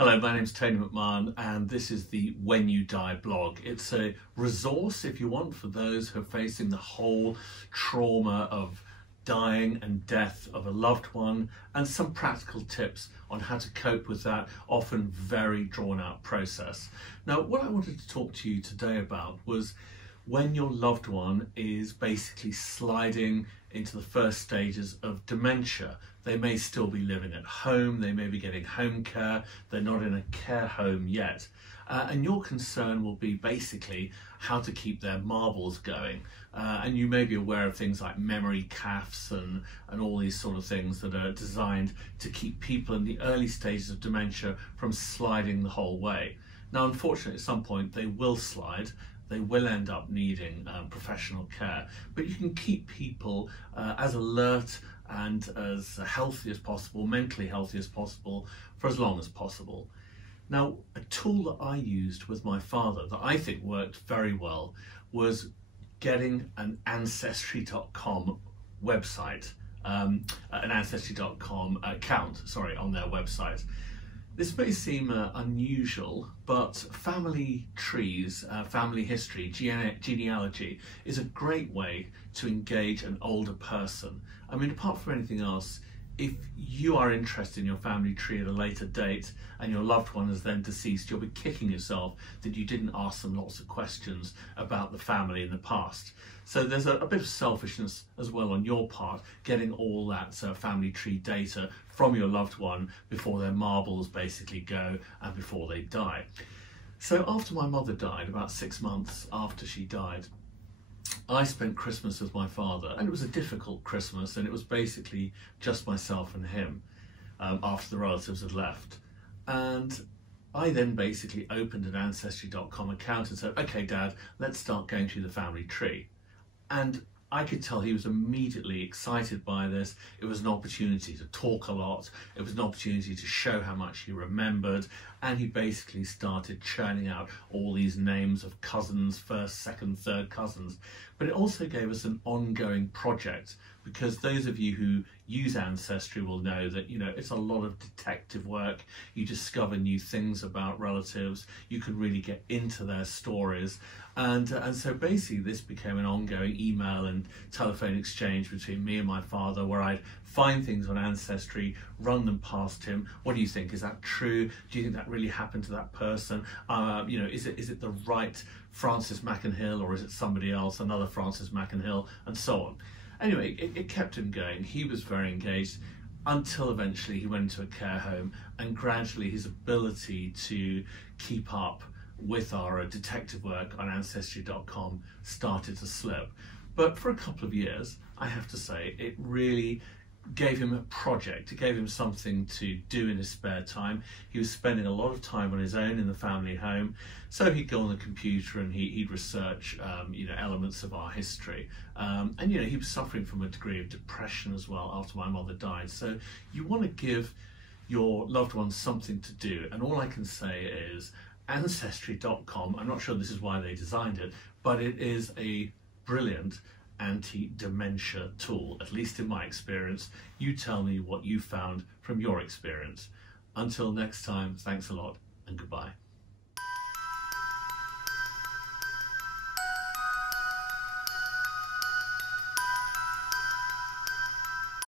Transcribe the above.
Hello, my name's Tony McMahon and this is the When You Die blog. It's a resource, if you want, for those who are facing the whole trauma of dying and death of a loved one, and some practical tips on how to cope with that often very drawn out process. Now, what I wanted to talk to you today about was when your loved one is basically sliding into the first stages of dementia. They may still be living at home, they may be getting home care, they're not in a care home yet. And your concern will be basically how to keep their marbles going. And you may be aware of things like memory caths and all these sort of things that are designed to keep people in the early stages of dementia from sliding the whole way. Now, unfortunately, at some point they will slide. They will end up needing professional care, but you can keep people as alert and as healthy as possible, mentally healthy as possible, for as long as possible. Now, a tool that I used with my father that I think worked very well was getting an Ancestry.com website, an Ancestry.com account, on their website. This may seem unusual, but family trees, family history, genealogy is a great way to engage an older person. I mean, apart from anything else, if you are interested in your family tree at a later date and your loved one is then deceased, you'll be kicking yourself that you didn't ask them lots of questions about the family in the past. So there's a bit of selfishness as well on your part, getting all that family tree data from your loved one before their marbles basically go and before they die. So after my mother died, about 6 months after she died, I spent Christmas with my father, and it was a difficult Christmas, and it was basically just myself and him after the relatives had left. And I then basically opened an Ancestry.com account and said, okay, Dad, let's start going through the family tree. And I could tell he was immediately excited by this. It was an opportunity to talk a lot. It was an opportunity to show how much he remembered. And he basically started churning out all these names of cousins, first, second, third cousins. But it also gave us an ongoing project, because those of you who use Ancestry will know that, it's a lot of detective work. You discover new things about relatives. You can really get into their stories. And so basically this became an ongoing email and telephone exchange between me and my father, where I'd find things on Ancestry, run them past him. What do you think? Is that true? Do you think that really happened to that person? Is it the right Francis Mackenhill, or is it somebody else, another Francis Mackenhill, and so on. Anyway, it kept him going. He was very engaged until eventually he went into a care home, and gradually his ability to keep up with our detective work on Ancestry.com started to slip. But for a couple of years, I have to say, it really gave him a project. It gave him something to do in his spare time. He was spending a lot of time on his own in the family home, so he'd go on the computer and he'd research elements of our history. And he was suffering from a degree of depression as well after my mother died. So you want to give your loved ones something to do, and all I can say is Ancestry.com, I'm not sure this is why they designed it, but it is a brilliant anti-dementia tool, at least in my experience. You tell me what you found from your experience. Until next time, thanks a lot and goodbye.